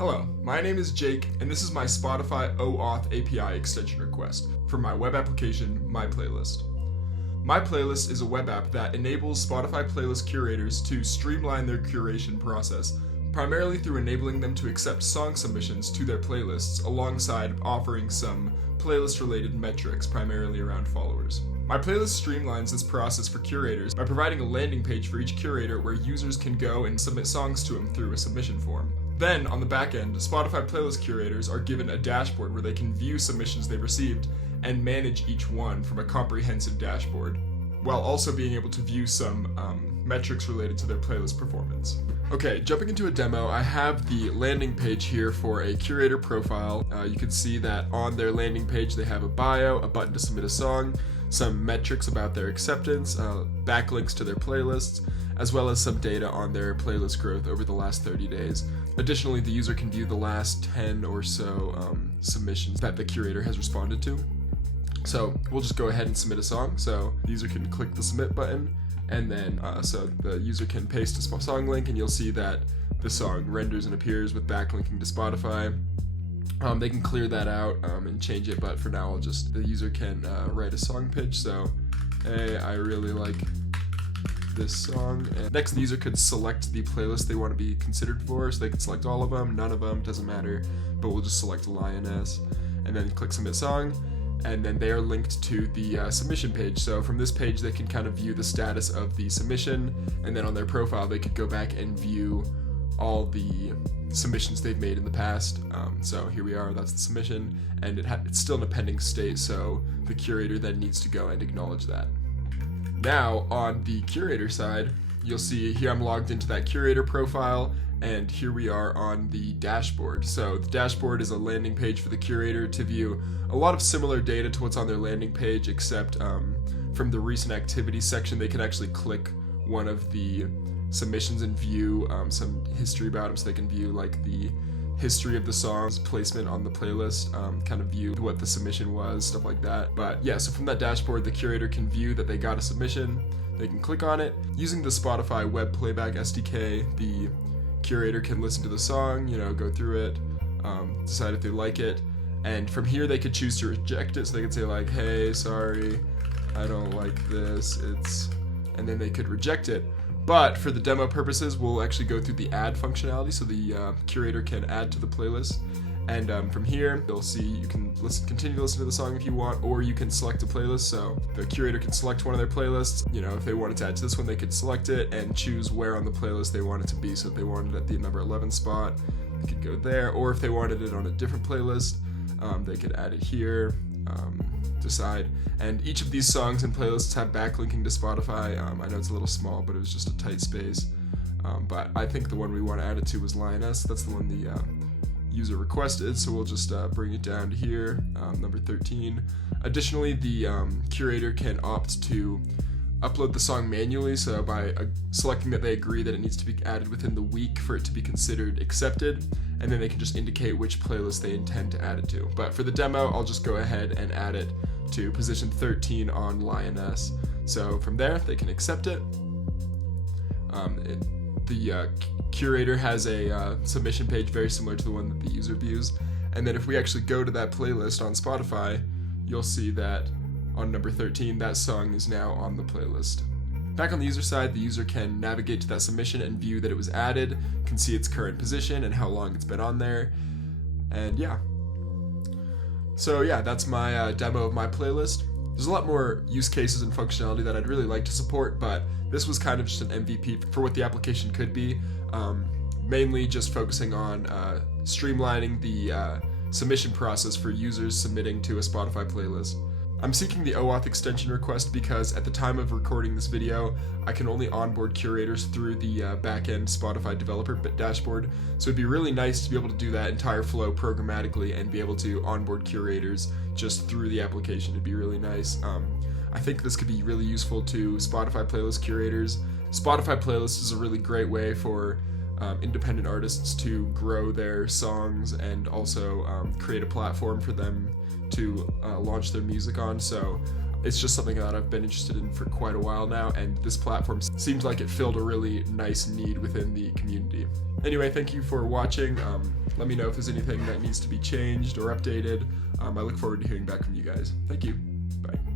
Hello, my name is Jake, and this is my Spotify OAuth API extension request for my web application, My Playlist. My Playlist is a web app that enables Spotify playlist curators to streamline their curation process, primarily through enabling them to accept song submissions to their playlists alongside offering some playlist-related metrics, primarily around followers. My Playlist streamlines this process for curators by providing a landing page for each curator where users can go and submit songs to them through a submission form. Then, on the back end, Spotify playlist curators are given a dashboard where they can view submissions they've received and manage each one from a comprehensive dashboard, while also being able to view some metrics related to their playlist performance. Okay, jumping into a demo, I have the landing page here for a curator profile. You can see that on their landing page they have a bio, a button to submit a song, some metrics about their acceptance, backlinks to their playlists, as well as some data on their playlist growth over the last 30 days. Additionally, the user can view the last 10 or so submissions that the curator has responded to. So we'll just go ahead and submit a song. So the user can click the submit button, and then so the user can paste a song link, and you'll see that the song renders and appears with backlinking to Spotify. They can clear that out and change it, but for now the user can write a song pitch. So, hey, I really like this song. And next, the user could select the playlist they want to be considered for, so they could select all of them, none of them, doesn't matter, but we'll just select Lioness, and then click submit song, and then they are linked to the submission page. So from this page they can kind of view the status of the submission, and then on their profile they could go back and view all the submissions they've made in the past. So here we are, that's the submission, and it's still in a pending state, so the curator then needs to go and acknowledge that. Now, on the curator side, you'll see here I'm logged into that curator profile, and here we are on the dashboard. So the dashboard is a landing page for the curator to view a lot of similar data to what's on their landing page, except from the recent activities section, they can actually click one of the submissions and view some history about them, so they can view like the history of the song's placement on the playlist, kind of view what the submission was, stuff like that. But yeah, so from that dashboard, the curator can view that they got a submission, they can click on it. Using the Spotify Web Playback SDK, the curator can listen to the song, go through it, decide if they like it, and from here they could choose to reject it, so they could say like, hey, sorry, I don't like this, and then they could reject it. But for the demo purposes, we'll actually go through the add functionality, so the curator can add to the playlist. And from here, you'll see you can continue to listen to the song if you want, or you can select a playlist. So the curator can select one of their playlists. If they wanted to add to this one, they could select it and choose where on the playlist they want it to be. So if they wanted it at the number 11 spot, they could go there. Or if they wanted it on a different playlist, they could add it here. Decide. And each of these songs and playlists have backlinking to Spotify. I know it's a little small, but it was just a tight space. But I think the one we want to add it to was Lioness. That's the one the user requested, so we'll just bring it down to here, number 13. Additionally, the curator can opt to upload the song manually, so by selecting that they agree that it needs to be added within the week for it to be considered accepted, and then they can just indicate which playlist they intend to add it to. But for the demo, I'll just go ahead and add it to position 13 on Lioness. So from there, they can accept it. The curator has a submission page very similar to the one that the user views, and then if we actually go to that playlist on Spotify, you'll see that on number 13, that song is now on the playlist. Back on the user side, the user can navigate to that submission and view that it was added, can see its current position and how long it's been on there, and yeah. So yeah, that's my demo of My Playlist. There's a lot more use cases and functionality that I'd really like to support, but this was kind of just an MVP for what the application could be, mainly just focusing on streamlining the submission process for users submitting to a Spotify playlist. I'm seeking the OAuth extension request because at the time of recording this video, I can only onboard curators through the backend Spotify developer dashboard, so it'd be really nice to be able to do that entire flow programmatically and be able to onboard curators just through the application. It'd be really nice. I think this could be really useful to Spotify playlist curators. Spotify playlist is a really great way for independent artists to grow their songs and also create a platform for them to launch their music on. So it's just something that I've been interested in for quite a while now, and this platform seems like it filled a really nice need within the community. Anyway, thank you for watching. Let me know if there's anything that needs to be changed or updated. I look forward to hearing back from you guys. Thank you. Bye.